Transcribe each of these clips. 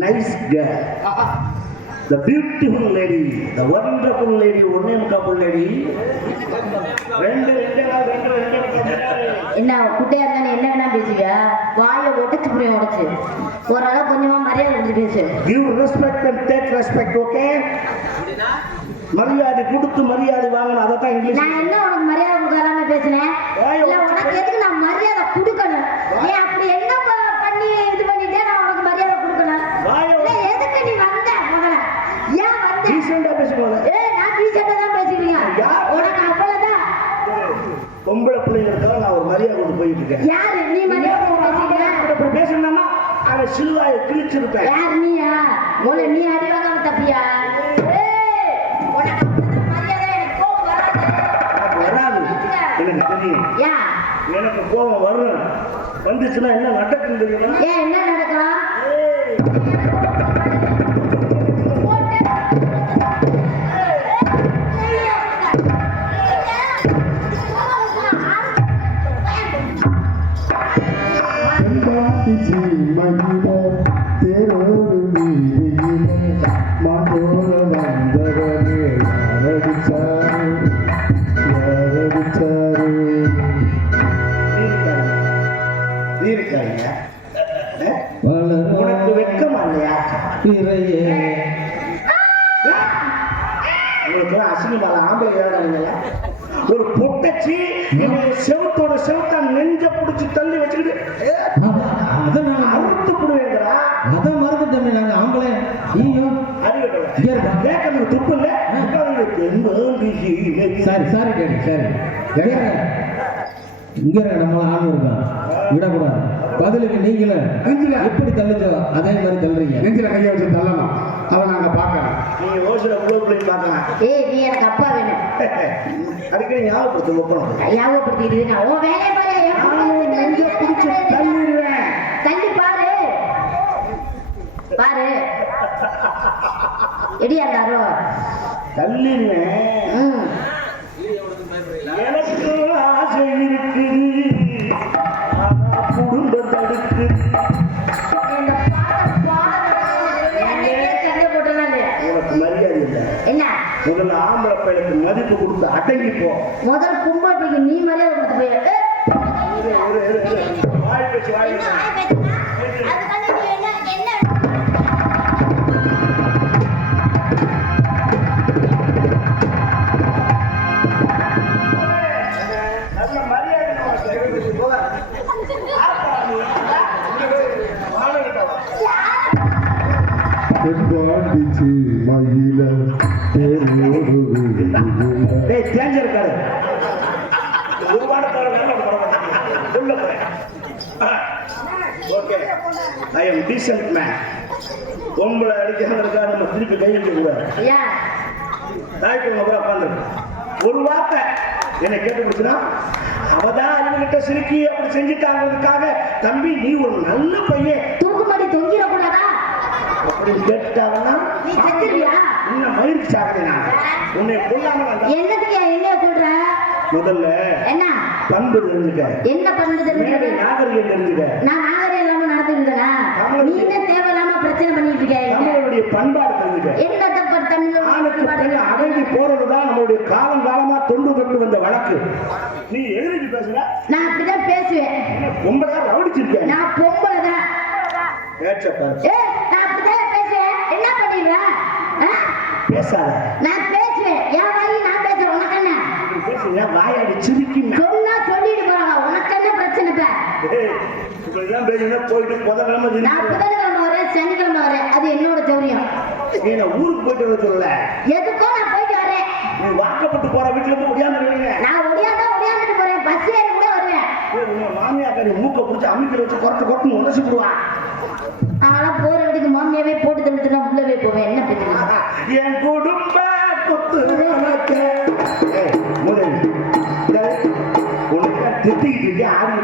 Nice girl. The beautiful lady, the wonderful lady, wonderful lady. என்ன குட்டையா இருந்தா என்ன வேணா பேசுவியா? வாயை ஒட்டச்சு புரிய உடச்சு ஓரளவு கொஞ்சமா மரியாதை கொடுத்து பேசு. Give respect and take respect, okay? மரியாதை கொடுத்து மரியாதை வாங்கணும். அதான் இங்கிலீஷ். நான் என்ன உனக்கு மரியாதை கொடுக்காம பேசுனேன்? இல்ல உனக்கு எதுக்கு நான் மரியாதை கொடுக்கணும்? நீ அப்படி என்ன பண்ணி இது பண்ணிட்டே நான் உனக்கு மரியாதை கொடுக்கணும்? இல்ல எதுக்கு நீ வந்த முதல்ல? ஏன் வந்த? டீசெண்டா பேசுவாங்க. நான் டீசெண்டா தான் பேசிட்டீங்க. உனக்கு அவ்வளவுதான். பொம்பளை பிள்ளைங்களுக்காக நான் ஒரு மரியாதை கொடுத்து போயிட்டு இருக்கேன். யாரு நீ மரியாதை கொடுத்து பேசணும்னா அவன் சில்வாயை கிழிச்சிருப்பேன். யார் நீயா? நீ அடி வாங்காம தப்பியா? எனக்கு கோபம் வரும். வந்துச்சுன்னா என்ன நடக்கும் தெரியுமா? என்ன நடக்கும்? உனக்கு வெட்கமா இல்லையா? அசிங்கமான ஆம்பளை ஏறாங்களா? ஒரு பொட்டச்சி செவத்தோட செவத்தா நெஞ்ச பிடிச்சி தள்ளி வச்சுக்கிட்டு அறுத்து போடுவேங்கிறா. அதான் மறந்து தம்பி நாங்க ஆம்பளை கேட்கறது துப்பு இல்ல. சரி சரி கேட்டு சரி இங்க நம்மள ஆள் இருக்கான் விடக்கூடாது. பதிலுக்கு நீங்களும் எப்படி தள்ளுச்சோ அதே மாதிரி தள்ளுறீங்க. நெஞ்சில கையை வச்சு தள்ளணும். அதை நாங்க பார்க்கலாம். நீங்க யோசில புள்ளை பார்க்கலாம். நீ எனக்கு அப்பா வேணும். அடிக்கடி ஞாபகப்படுத்த ஞாபகப்படுத்திட்டு உன் வேலையை பாரு. நெஞ்ச பிடிச்சு தள்ளிடுவேன். தள்ளி பாரு பாரு எடியா இருந்தாரோ தள்ளிடுவேன். எனக்கு ஆசை இருக்குது. குடும்பம் தடுக்கு. உனக்கு மரியாதை இல்லை. என்ன முதல்ல ஆம்பளை பையனுக்கு மதிப்பு கொடுத்து அடங்கி போ. முதல் கும்பத்துக்கு நீ மரியாதை கொடுத்து போய் வாய் பேச்சு வாய் பேச்சு. I am decent man. பொம்பளை அடிக்கிறதுக்காக நம்ம திருப்பி கையெழுத்து கூடாது. தாய்க்கு ஒரு வார்த்தை என்னை கேட்டு கொடுத்துனா அவதான் அவங்ககிட்ட சிரிக்கி அப்படி செஞ்சுட்டாங்கிறதுக்காக தம்பி நீ ஒரு நல்ல பையன் தூக்குமாடி தொங்கிட கூடாதா அப்படின்னு கேட்டாங்கன்னா நீ செத்துறியா? இன்னும் மயிருக்கு சாகுறேன் நான். உன்னை கொல்லாம என்னதுக்கு என்ன கொள்ற? முதல்ல என்ன பண்பு தெரிஞ்சுக்க. என்ன பண்பு தெரிஞ்சுக்க? நாகரிகம் தெரிஞ்சுக்க. நான் நாகரிகம் இல்லாம நடந்துருக்கா? நீ என்ன தேவையில்லாம பிரச்சனை பண்ணிட்டு இருக்க? நம்மளுடைய பண்பாடு தெரிஞ்சுக்க. என்ன தப்பு ஆணுக்கு பெண் அடங்கி போறதுதான் நம்மளுடைய காலம் காலமா தொண்டு தொட்டு வந்த வழக்கு. நீ எதிர்த்து பேசுற? நான் அப்படிதான் பேசுவேன். பொம்பளை ரவுடிச்சிருக்கேன். நான் பொம்பளை தான். நான் அப்படிதான் பேசுவேன். என்ன பண்ணிடுவ? பேசாத. நான் பேசுவேன். என் வாயி நான் பேசுறேன். உனக்கு என்ன? பேசுங்க வாயாடி சிரிக்கி சொன்னா சொல்லிட்டு போறாங்க. உனக்கு என்ன பிரச்சனை இப்ப? இப்படிதான் பேசுனா போயிட்டு புதன்கிழமை நான் புதன்கிழமை வரேன், சனிக்கிழமை வரேன். அது என்னோட சௌரியம். நீ ஊருக்கு போயிட்டு சொல்லல. எதுக்கோ நான் போயிட்டு வரேன். நீ வாக்கப்பட்டு போற வீட்டுல இருந்து ஒடியாந்துருவீங்க. நான் ஒடியாந்துட்டு போறேன். பஸ் ஏறி கூட வருவேன். மாமியாக்காரி மூக்க பிடிச்சி அமிக்கல வச்சு கொரட்டு உடச்சு விடுவான். அதெல்லாம் போற வீட்டுக்கு மாமியாவே போட்டு தள்ளிட்டு உள்ளவே போவேன். என்ன பிரச்சனை? என் குடும்ப கொத்து திட்டிக்கிட்டு ஆடி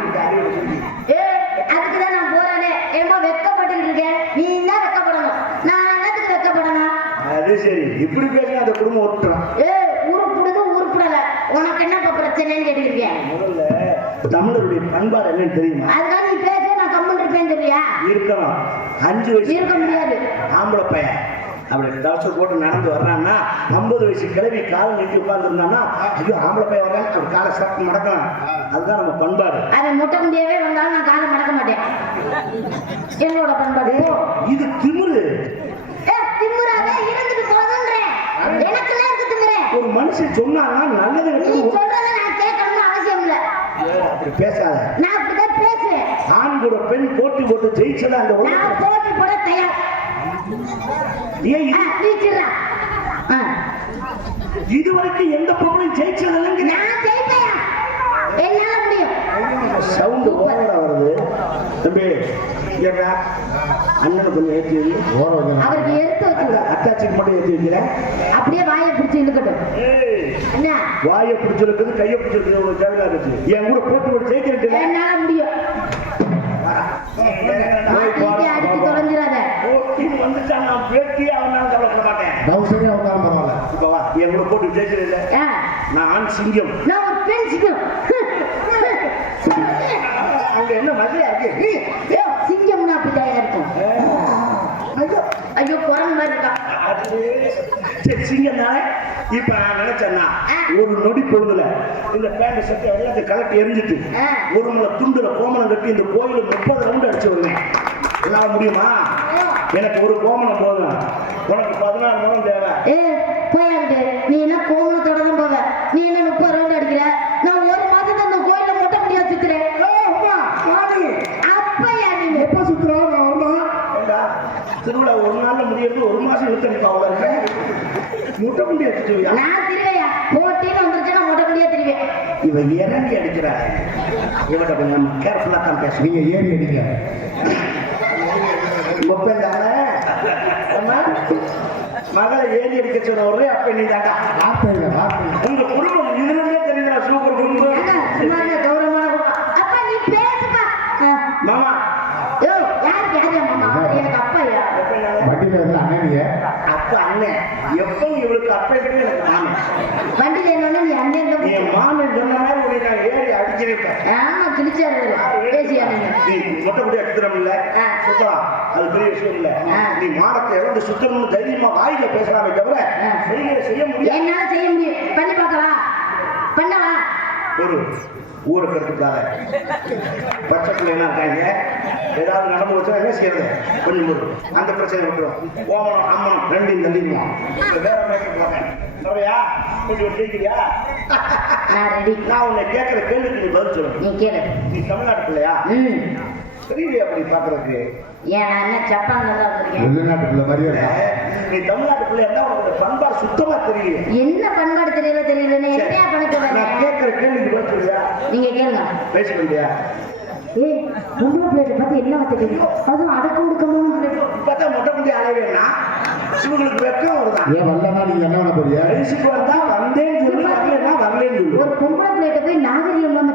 இப்படி பேசி அந்த குடும்பம் ஒட்டுறான். உருப்பிடுது உருப்பிடல உனக்கு என்னப்பா பிரச்சனைன்னு கேட்டுக்கிறேன். முதல்ல தமிழருடைய பண்பாடு என்னன்னு தெரியுமா? அதுக்காக நீ பேச நான் கம்மன் இருப்பேன்னு சொல்றியா? இருக்கணும். 5 வயசு இருக்க முடியாது. ஆம்பளை பையன் அப்படி டவுசர் போட்டு நடந்து வர்றான்னா 50 வயசு கிளவி காலை நீட்டி உட்கார்ந்துருந்தான்னா ஐயோ ஆம்பளை பையன் வர்றான்னு அப்படி காலை சாப்பிட்டு மடக்கலாம். அதுதான் நம்ம பண்பாடு. அவன் முட்டை முடியவே வந்தாலும் நான் காலை மடக்க மாட்டேன். என்னோட பண்பாடு இது திமிரு. திமுறாவே இருந்துட்டு போதுன்றேன். எனக்கு இருக்கு திமுறே. ஒரு மனுஷன் சொன்னான்னா நல்லது நீ சொல்றத நான் கேட்கணும்னு அவசியம் இல்ல. அப்படி பேசாத. நான் அப்படிதான் பேசுவேன். ஆண் கூட பெண் போட்டி போட்டு ஜெயிச்சதா அந்த நான் போட்டி போட தயார். ஏன் இதுவரைக்கும் எந்த பொருளையும் ஜெயிச்சது இல்லைங்க. நான் ஜெயிப்பேன். என்னால முடியும். சவுண்ட் ஓவரா வருது. தம்பி கேட்டா அண்ணனை கொஞ்சம் ஏற்றி அவருக்கு எடுத்து வச்சு அத்தாச்சிக்கு மட்டும் ஏற்றி வைக்கிற. அப்படியே வாயை பிடிச்சி இழுக்கட்டும். என்ன வாயை பிடிச்சிருக்குது கையை பிடிச்சிருக்கு ஒரு ஜாலியா இருக்கு. என் கூட போட்டு போட்டு ஜெயிக்கிறேன். என்னால முடியும். அடித்து தொலைஞ்சிடாத. வந்துட்டான் நான் பேட்டி அவனால கவலைப்பட மாட்டேன். பரவாயில்ல. இப்ப வா என் கூட போட்டு ஜெயிக்கிறேன். நான் ஆண் சிங்கம். நான் ஒரு பெண் சிங்கம். அங்க என்ன மதுரையா இருக்கு? சிங்கம்னா அப்படிதான் இருக்கும். ஐயோ குரங்கு மாதிரி இருக்கா. சரி சிங்கம் தானே. இப்ப நான் நினைச்சேன்னா ஒரு நொடி பொழுதுல இந்த பேண்ட் சட்டை எல்லாத்தையும் கலட்டி எரிஞ்சிட்டு ஒரு முறை துண்டுல கோமணம் கட்டி இந்த கோயிலுக்கு 30 ரவுண்ட் அடிச்சு வருவேன். எல்லாம் முடியுமா? எனக்கு ஒரு கோமணம் போதும். உனக்கு 14 ரவுண்ட் தேவை. போயாண்டு நீ என்ன கோமணத்தோட தான் போவ. நீ என்ன 30 ரவுண்ட் அடிக்கிற. நான் ஒரு மாசத்துல அந்த கோயில மொட்டை முடியா சுத்துறேன். அப்பயா நீங்க எப்ப சுத்துறோம்? நான் வரணும். திருவிழா ஒரு நாள்ல முடியறது ஒரு மாசம் இழுத்தடிப்பா. அவ்வளவு முட்டை முடியா சுத்துவியா? நான் திருவையா போட்டின்னு வந்துருச்சு. நான் மொட்டை முடியா திருவேன். இவன் இறங்கி அடிக்கிறார். இவட்ட கொஞ்சம் கேர்ஃபுல்லா தான் பேசுவீங்க. ஏறி அடிக்க மகளை ஏறி அடிக்க சொன்ன ஒரே அப்ப நீ தாண்டா. உங்க குடும்பம் இதுலயே தெரியுதா? சூப்பர் குடும்பம். கௌரவமான அப்பா நீ பேசுப்பா. மாமா யாருக்கு யாரு மாமா? எனக்கு அப்பையா? அப்பா அண்ணன் எப்ப இவளுக்கு அப்ப இருக்கு எனக்கு மாமன். வண்டியில என்னன்னா நீ அண்ணன் என் மாமன் சொன்ன மாதிரி உன்னை நான் ஏறி அடிச்சிருப்பேன். ஆமா கிழிச்சாரு பேசியா நீங்க. நீ மொட்டை குடி அடிக்கிறோம் இல்ல சுத்தலாம். அது பெரிய விஷயம் இல்ல. நீ மாடத்தை இறந்து சுத்தணும்னு தைரியமா வாயில பேசலாமே தவிர செய்ய முடியும். என்னால செய்ய முடியும். பண்ணி பார்க்கவா? பண்ணவா? ஒரு ஊரை கருத்துக்காக பச்சை பிள்ளைங்க இருக்காங்க. ஏதாவது நடந்து வச்சா என்ன செய்யறது? கொஞ்சம் போது அந்த பிரச்சனை விட்டுரும். ஓமனம் அம்மனம் ரெண்டையும் தள்ளிடுவோம். வேற மேக்கப் போட்டேன் நிறையா கொஞ்சம் ஜெயிக்கிறியா? நான் உன்னை கேட்கிற கேள்விக்கு நீ பதில் சொல்லு. நீ கேளு. நீ தமிழ்நாட்டு பிள்ளையா? தெரியல அப்படி பாக்குறதுக்கு. ஏன் நான் என்ன ஜப்பான்ல தான் இருக்கேன். வெளிநாட்டு பிள்ளை மாதிரியே நீ தமிழ்நாட்டு பிள்ளையா இருந்தா உனக்கு பண்பாடு சுத்தமா தெரியல. என்ன பண்பாடு தெரியலன்னு என்னையா பணத்தை நான் கேட்கிற கேள்விக்கு பதில் சொல்லியா? நீங்க கேளுங்க. பேச முடியா? பொம்பளை பிள்ளைய பார்த்து என்ன வார்த்தை கேட்கும்? அதுவும் அடக்க ஒடுக்கமான இப்பதான் மொட்டை முடி அலைவேன்னா இவங்களுக்கு வெக்கம் வருதான். ஏன் வரலன்னா நீங்க என்ன பண்ண போறீங்க? வயசுக்கு வந்தா வந்தேன்னு சொல்லி வரலன்னா வரலன்னு சொல்லி. ஒரு பொம்பளை பிள்ளைகிட்ட போய் நாகரிகம் இல்லாம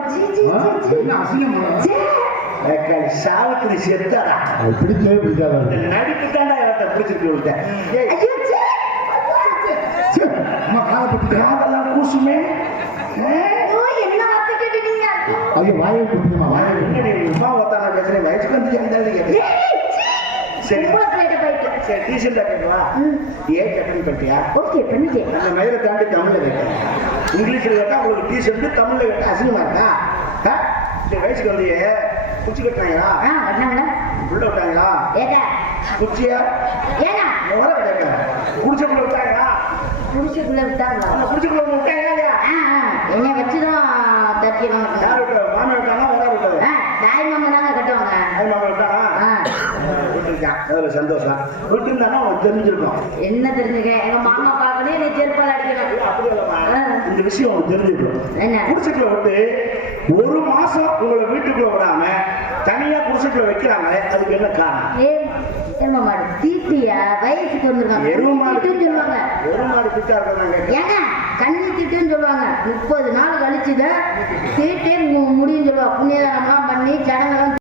சாவத்திரி செத்தாடா. பிடிக்கவே பிடிக்காத நடிப்பு தாண்டா இவர்கிட்ட பிடிச்சிருக்கு. விட்டேன் காதெல்லாம் கூசுமே. என்ன வார்த்தை கேட்டீங்க? ஐயோ வாயை குடிக்குமா? வாயை உமா ஒத்தான பேசுறேன். வயசுக்கு வந்து எந்த சரி சரி டீசெண்டா கேட்கவா? ஏன் கட்டணி பண்ணிட்டியா? ஓகே பண்ணிட்டேன். அந்த மயிரை தாண்டி தமிழ்ல கேட்க. இங்கிலீஷ்ல கேட்டா உங்களுக்கு டீசெண்ட், தமிழ்ல கேட்டா அசிங்கமா இருக்கா? வயசுக்கு வந்து குச்சி கட்டினாங்களா? உள்ள விட்டாங்களா? குச்சியா எவ்வளோ கேட்க? குடிச்சக்குள்ள விட்டாங்களா? குடிச்சுக்குள்ள விட்டாங்களா? குடிச்சக்குள்ள விட்டாங்களா? என்னை வச்சுதான் தட்டிடும். யார் விட்டாங்க? மாமா விட்டாங்களா? வேற விட்டாங்க? தாய் மாமா தாங்க கட்டுவாங்க. தாய் மாமா விட்டாங்க. சந்தோஷம். விட்டுருந்தானா அவன் தெரிஞ்சிருக்கும். என்ன தெரிஞ்சுக்க? எங்க மாமா பார்க்கணும், நீ செருப்பால் அடிக்கணும். அப்படி இல்லம்மா, இந்த விஷயம் அவனுக்கு தெரிஞ்சிருக்கும். குடிசைக்குள்ள விட்டு ஒரு மாசம் உங்களை வீட்டுக்குள்ள விடாம தனியா குடிசைக்குள்ள வைக்கிறாங்களே, அதுக்கு என்ன காரணம்? மாடு தீட்டியா வயசுக்கு வந்துருக்காங்க. எருமாடு சொல்லுவாங்க. எருமாடு திட்டா இருக்காங்க. ஏங்க கண்ணி திட்டுன்னு சொல்லுவாங்க. 30 நாள் கழிச்சுதான் தீட்டே முடியும்னு சொல்லுவாங்க. புண்ணியதானம்லாம் பண்ணி ஜனங்கள்லாம்